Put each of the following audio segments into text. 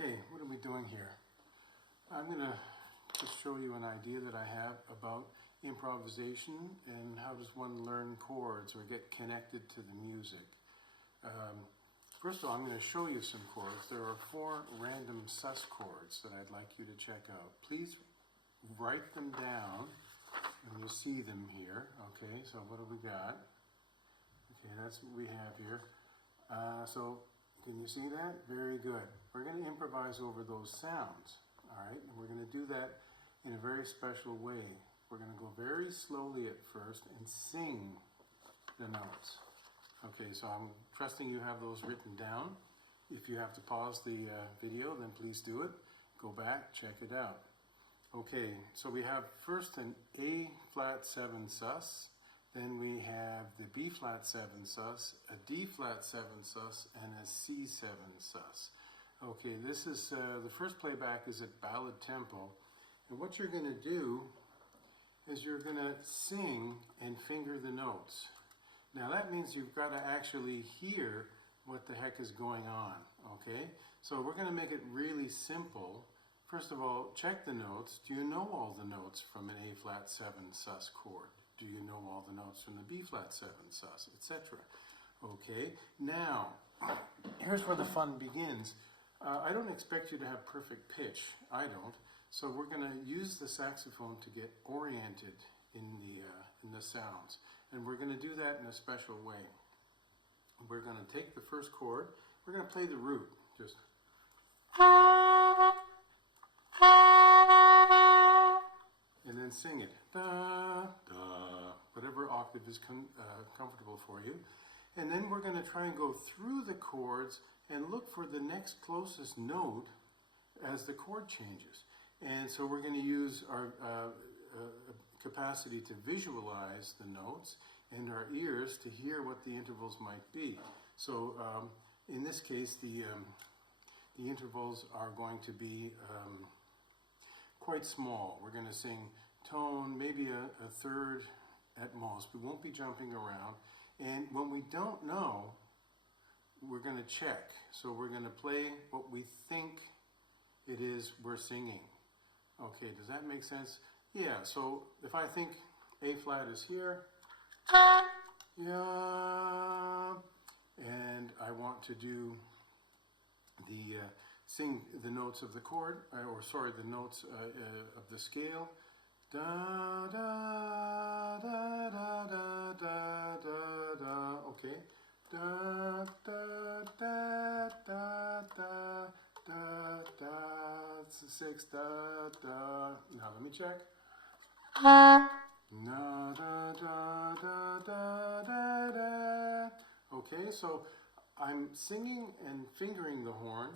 Okay, what are we doing here? I'm going to just show you an idea that I have about improvisation and how does one learn chords or get connected to the music. First of all, I'm going to show you some chords. There are 4 random sus chords that I'd like you to check out. Please write them down and you'll see them here. Okay, so what do we got? Okay, that's what we have here. So can you see that? Very good. We're going to improvise over those sounds. All right, and we're going to do that in a very special way. We're going to go very slowly at first and sing the notes. Okay, so I'm trusting you have those written down. If you have to pause the video, then please do it. Go back, check it out. Okay, so we have first an A flat 7 sus, then we have the B flat 7 sus, a D flat 7 sus, and a C 7 sus. Okay, this is the first playback is at ballad tempo, and what you're going to do is you're going to sing and finger the notes. Now that means you've got to actually hear what the heck is going on, okay? So we're going to make it really simple. First of all, check the notes. Do you know all the notes from an A flat 7 sus chord? Do you know all the notes from the B flat 7 sus, etc.? Okay, now, here's where the fun begins. I don't expect you to have perfect pitch. I don't. So we're going to use the saxophone to get oriented in the sounds. And we're going to do that in a special way. We're going to take the first chord. We're going to play the root. Just. And then sing it. Da, da, whatever octave is comfortable for you. And then we're going to try and go through the chords and look for the next closest note as the chord changes. And so we're going to use our capacity to visualize the notes and our ears to hear what the intervals might be. So in this case, the intervals are going to be quite small. We're going to sing tone, maybe a third at most. We won't be jumping around. And when we don't know, we're going to check. So we're going to play what we think it is we're singing. Okay, does that make sense? Yeah, so if I think A flat is here, yeah, and I want to do the, sing the notes of the chord, or sorry, the notes of the scale, da, da, da, da, da, da, da, da, okay, da, da, da, da, da, da, da, it's the 6, da, da. Now let me check. Da, da, da, da, da, da, da. Okay, so I'm singing and fingering the horn,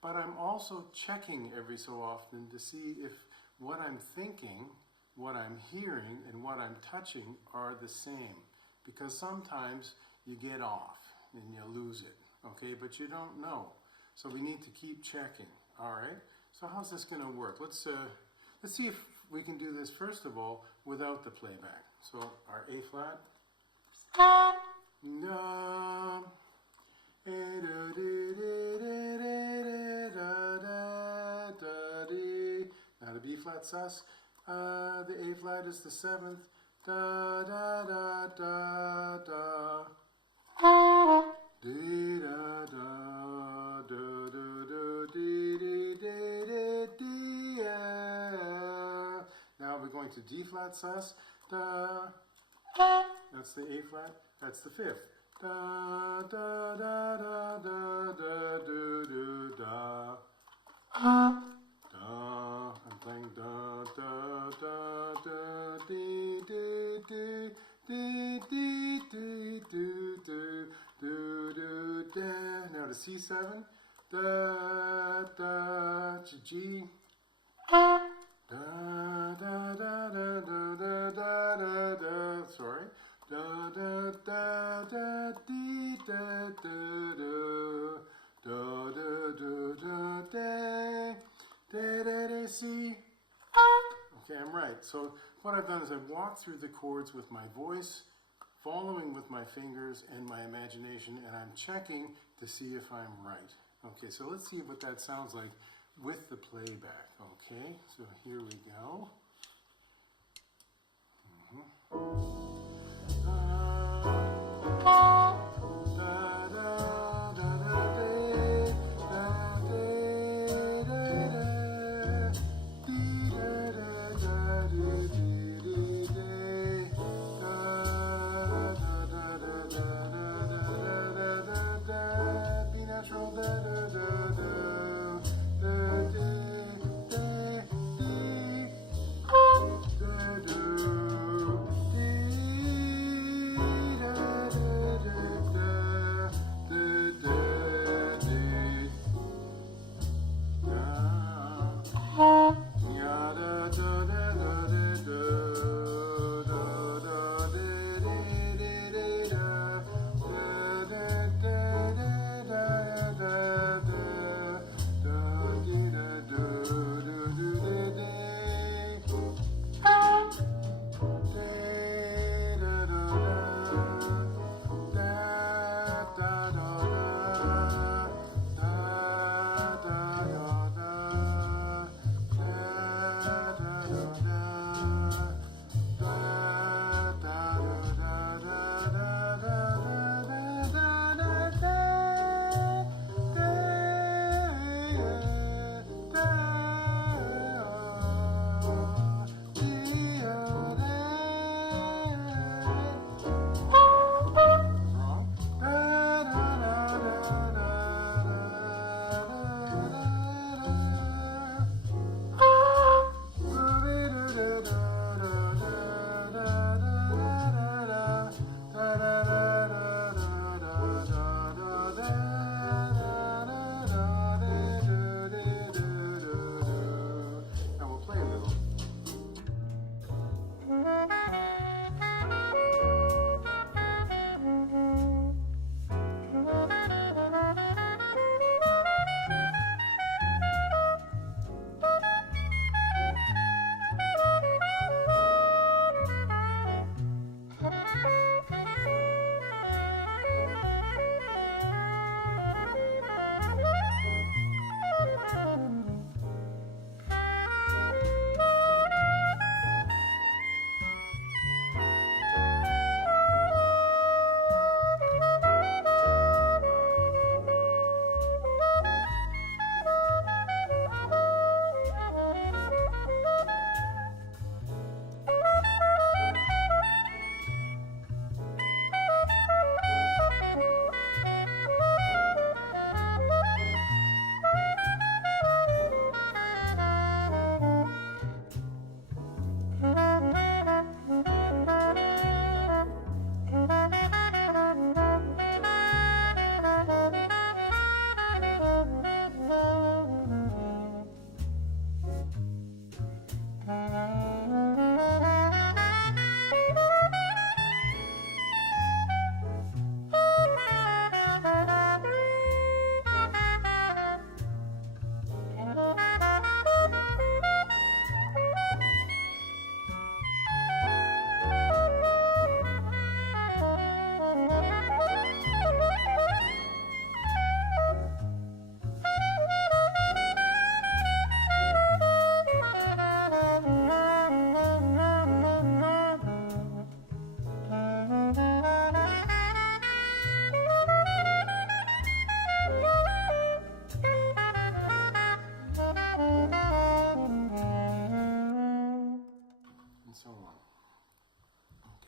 but I'm also checking every so often to see if what I'm thinking, what I'm hearing, and what I'm touching are the same. Because sometimes you get off and you lose it, okay? But you don't know. So we need to keep checking, all right? So how's this going to work? Let's see if we can do this, first of all, without the playback. So our A flat. Now the B flat sus. The A flat is the 7th. Da da da da da. Dee da da da da dee dee dee dee. Now we're going to D flat sus. Da. That's the A flat. That's the 5th. Da da da da da da do do da. Da. I'm playing da da da da dee dee dee dee dee dee do do do do da. Now to C7. Da da to G. Da da da da da da da da. Sorry. Da da da da dee da da da da da da da da da da C. Okay, I'm right. So what I've done is I've walked through the chords with my voice, following with my fingers and my imagination, and I'm checking to see if I'm right. Okay, so let's see what that sounds like with the playback. Okay, so here we go. Be natural.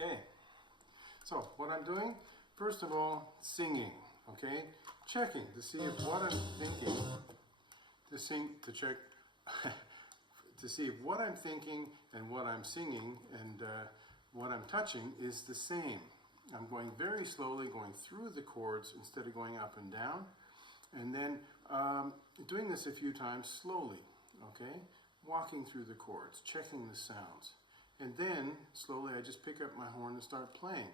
Okay, so what I'm doing, first of all, singing, okay? Checking to see if what I'm thinking, to check, to see if what I'm thinking and what I'm singing and what I'm touching is the same. I'm going very slowly, going through the chords instead of going up and down, and then doing this a few times slowly, okay? Walking through the chords, checking the sounds. And then, slowly, I just pick up my horn and start playing.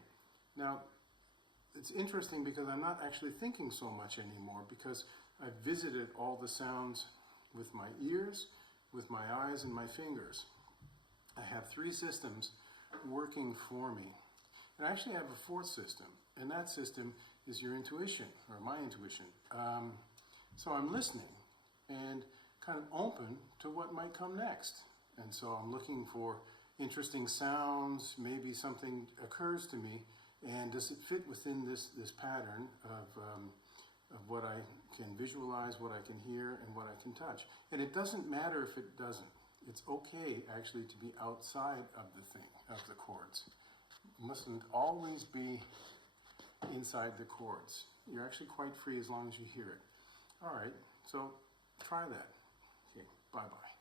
Now, it's interesting because I'm not actually thinking so much anymore because I've visited all the sounds with my ears, with my eyes, and my fingers. I have 3 systems working for me. And I actually have a 4th system, and that system is your intuition, or my intuition. So I'm listening and kind of open to what might come next. And so I'm looking for interesting sounds, maybe something occurs to me, and does it fit within this pattern of what I can visualize, what I can hear, and what I can touch. And it doesn't matter if it doesn't. It's okay actually to be outside of the thing, of the chords. You mustn't always be inside the chords. You're actually quite free as long as you hear it. All right, so try that. Okay, bye-bye.